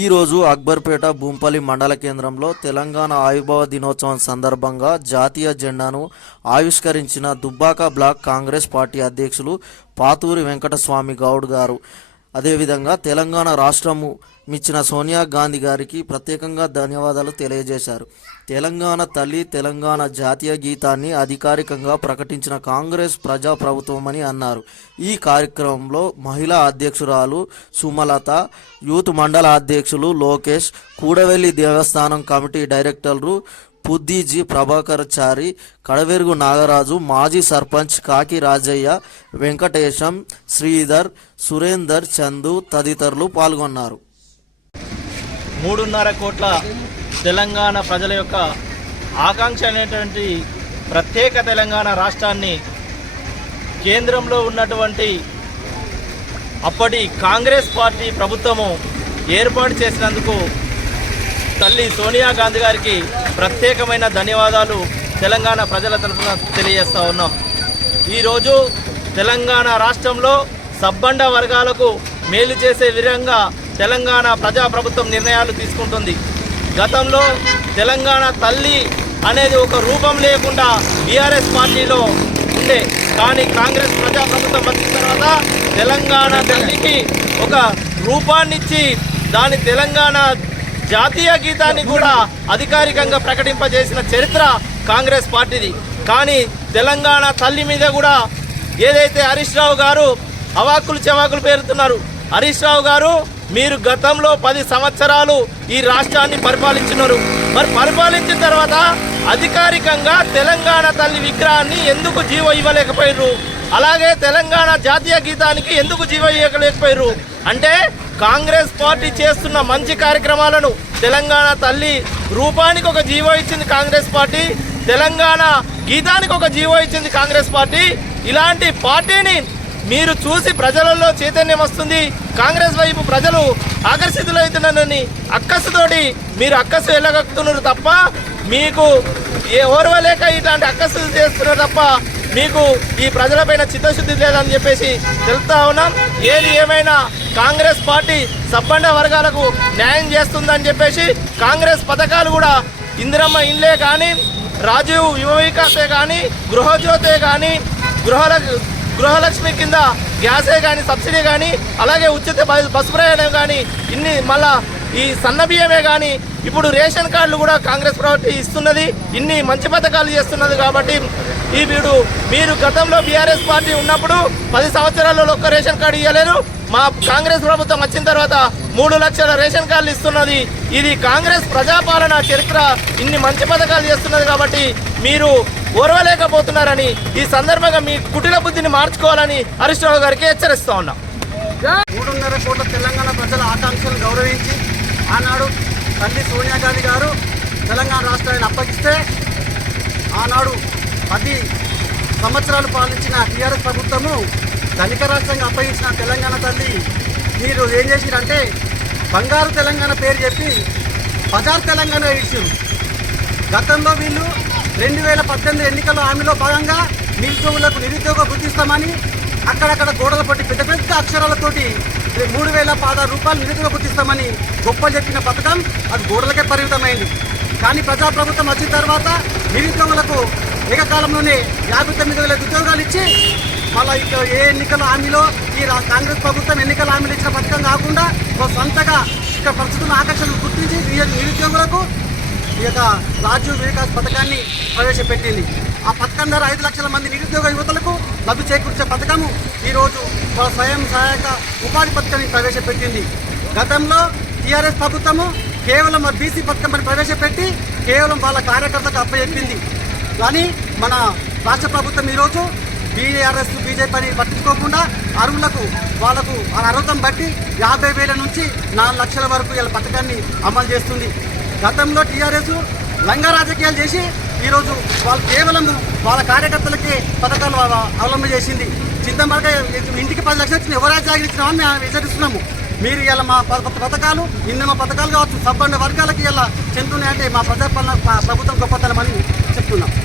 ఈరోజు అక్బర్పేట భూంపల్లి మండల కేంద్రంలో తెలంగాణ ఆవిర్భావ దినోత్సవం సందర్భంగా జాతీయ జెండాను ఆవిష్కరించిన దుబ్బాక బ్లాక్ కాంగ్రెస్ పార్టీ అధ్యక్షులు పాతూరి వెంకటస్వామి గౌడ్ గారు. అదేవిధంగా తెలంగాణ రాష్ట్రము మిచ్చిన సోనియా గాంధీ గారికి ప్రత్యేకంగా ధన్యవాదాలు తెలియజేశారు. తెలంగాణ తల్లి తెలంగాణ జాతీయ గీతాన్ని అధికారికంగా ప్రకటించిన కాంగ్రెస్ ప్రజా ప్రభుత్వమని అన్నారు. ఈ కార్యక్రమంలో మహిళా అధ్యక్షురాలు సుమలత యూత్ మండల అధ్యక్షులు లోకేష్ కూడవెల్లి దేవస్థానం కమిటీ డైరెక్టర్లు పుద్దిజీ ప్రభాకర్ చారి కడవెరుగు నాగరాజు మాజీ సర్పంచ్ కాకి రాజయ్య వెంకటేశం శ్రీధర్ సురేందర్ చందు తదితరులు పాల్గొన్నారు. మూడున్నర కోట్ల తెలంగాణ ప్రజల యొక్క ఆకాంక్ష అనేటువంటి ప్రత్యేక తెలంగాణ రాష్ట్రాన్ని కేంద్రంలో ఉన్నటువంటి అప్పటి కాంగ్రెస్ పార్టీ ప్రభుత్వము ఏర్పాటు చేసినందుకు తల్లి సోనియా గాంధీ గారికి ప్రత్యేకమైన ధన్యవాదాలు తెలంగాణ ప్రజల తరఫున తెలియజేస్తా ఉన్నాం. ఈరోజు తెలంగాణ రాష్ట్రంలో సబ్బండ వర్గాలకు మేలు చేసే విధంగా తెలంగాణ ప్రజాప్రభుత్వం నిర్ణయాలు తీసుకుంటుంది. గతంలో తెలంగాణ తల్లి అనేది ఒక రూపం లేకుండా బీఆర్ఎస్ పార్టీలో ఉండే కానీ కాంగ్రెస్ ప్రజాప్రభుత్వం వచ్చిన తర్వాత తెలంగాణ తల్లికి ఒక రూపాన్నిచ్చి దాని తెలంగాణ జాతీయ గీతాన్ని కూడా అధికారికంగా ప్రకటింపజేసిన చరిత్ర కాంగ్రెస్ పార్టీది. కానీ తెలంగాణ తల్లి మీద కూడా ఏదైతే హరీష్ రావు గారు అవాకులు చెవాకులు పేరుతున్నారు హరీష్ రావు గారు మీరు గతంలో పది సంవత్సరాలు ఈ రాష్ట్రాన్ని పరిపాలించినారు. మరి పరిపాలించిన తర్వాత అధికారికంగా తెలంగాణ తల్లి విగ్రహాన్ని ఎందుకు జీవ ఇవ్వలేకపోయారు అలాగే తెలంగాణ జాతీయ గీతానికి ఎందుకు జీవ ఇవ్వలేకపోయారు అంటే కాంగ్రెస్ పార్టీ చేస్తున్న మంచి కార్యక్రమాలను తెలంగాణ తల్లి రూపానికి ఒక జీవో ఇచ్చింది కాంగ్రెస్ పార్టీ తెలంగాణ గీతానికి ఒక జీవో ఇచ్చింది కాంగ్రెస్ పార్టీ. ఇలాంటి పార్టీని మీరు చూసి ప్రజలలో చైతన్యం వస్తుంది. కాంగ్రెస్ వైపు ప్రజలు ఆకర్షితులవుతున్నారని అక్కసుతోటి మీరు అక్కసు వెళ్ళగక్కుతున్నారు తప్ప మీకు ఏ ఓర్వలేక ఇట్లాంటి అక్కసు చేస్తున్నారు తప్ప మీకు ఈ ప్రజలపైన చిత్తశుద్ధి లేదని చెప్పేసి తెలుపుతా ఉన్నాం. ఏది ఏమైనా కాంగ్రెస్ పార్టీ సబ్బండ వర్గాలకు న్యాయం చేస్తుందని చెప్పేసి కాంగ్రెస్ పథకాలు కూడా ఇందిరమ్మ ఇల్లే కానీ రాజీవ్ యువ వికాసే కానీ గృహజ్యోతే కానీ గృహల గృహలక్ష్మి కింద గ్యాసే కానీ సబ్సిడీ కానీ అలాగే ఉచిత బస్సు ప్రయాణం కానీ ఇన్ని మళ్ళా ఈ సన్న బియ్యమే కానీ ఇప్పుడు రేషన్ కార్డులు కూడా కాంగ్రెస్ ప్రభుత్వం ఇస్తున్నది. ఇన్ని మంచి పథకాలు చేస్తున్నది కాబట్టి ఈ వీడు మీరు గతంలో బీఆర్ఎస్ పార్టీ ఉన్నప్పుడు పది సంవత్సరాలలో ఒక్క రేషన్ కార్డు ఇవ్వలేరు మా కాంగ్రెస్ ప్రభుత్వం వచ్చిన తర్వాత మూడు లక్షల రేషన్ కార్డులు ఇస్తున్నది. ఇది కాంగ్రెస్ ప్రజాపాలన చరిత్ర. ఇన్ని మంచి పథకాలు చేస్తున్నది కాబట్టి మీరు ఓర్వలేకపోతున్నారని ఈ సందర్భంగా మీ కుటిల బుద్ధిని మార్చుకోవాలని హరీష్ రావు గారికి హెచ్చరిస్తా ఉన్నాం. మూడున్నర కోట్ల తెలంగాణ ప్రజల ఆకాంక్షలు గౌరవించి ఆనాడు తల్లి సోనియా గాంధీ గారు తెలంగాణ రాష్ట్రాన్ని అప్పగిస్తే ఆనాడు పది సంవత్సరాలు పాలించిన టీఆర్ఎస్ ప్రభుత్వము ధనిక రాష్ట్రంగా అప్పగించిన తెలంగాణ తల్లి. మీరు ఏం చేసిరంటే బంగారు తెలంగాణ పేరు చెప్పి బజార్ తెలంగాణ ఇచ్చారు గతంలో వీళ్ళు రెండు వేల పద్దెనిమిది ఎన్నికల హామీలో భాగంగా నిరుద్యోగులకు నిరుద్యోగ గుర్తిస్తామని అక్కడక్కడ గోడల పట్టి పెద్ద పెద్ద అక్షరాలతోటి మూడు వేల పదహారు రూపాయలు నిధులకు గుర్తిస్తామని గొప్ప చెప్పిన పథకం అది గోడలకే పరిమితమైంది. కానీ ప్రజాప్రభుత్వం వచ్చిన తర్వాత నిరుద్యోగులకు ఏకకాలంలోనే యాభై తొమ్మిది వేల ఉద్యోగాలు ఇచ్చి మళ్ళీ ఇక ఏ ఎన్నికల హామీలో ఈ కాంగ్రెస్ ప్రభుత్వం ఎన్నికల హామీలు ఇచ్చిన పథకం కాకుండా ఒక సొంతగా ఇక్కడ ప్రస్తుతం ఆకర్షణలు గుర్తించి నిరుద్యోగులకు ఈ యొక్క రాజీవ్ వికాస్ పథకాన్ని ప్రవేశపెట్టింది. ఆ పథకం ద్వారా ఐదు లక్షల మంది నిరుద్యోగ యువతలకు లబ్ధి చేకూర్చే పథకము ఈరోజు వాళ్ళ స్వయం సహాయక ఉపాధి పథకాన్ని ప్రవేశపెట్టింది. గతంలో టీఆర్ఎస్ ప్రభుత్వము కేవలం బీసీ పథకం ప్రవేశపెట్టి కేవలం వాళ్ళ కార్యకర్తకు అప్పచెప్పింది. కానీ మన రాష్ట్ర ప్రభుత్వం ఈరోజు బీఆర్ఎస్ బీజేపీని పట్టించుకోకుండా అరువులకు వాళ్ళకు ఆ అర్హతను బట్టి యాభై వేల నుంచి నాలుగు లక్షల వరకు వీళ్ళ పథకాన్ని అమలు చేస్తుంది. గతంలో టీఆర్ఎస్ లంగా రాజకీయాలు చేసి ఈరోజు వాళ్ళు కేవలం వాళ్ళ కార్యకర్తలకే పథకాలు అవ- అవలంబన చేసింది. చింతమరక ఇంటికి పది లక్షలు ఇచ్చిన ఎవరైతే జాగిరిచ్చినామని మేము విచరిస్తున్నాము. మీరు ఇలా మా ప- పథకాలు ఇన్ని మా పథకాలు కావచ్చు సబ్బండ వర్గాలకి ఇలా చెందుతున్నాయంటే మా ప్రజాపాలన ప్రభుత్వం గొప్పతనమని చెప్తున్నాం.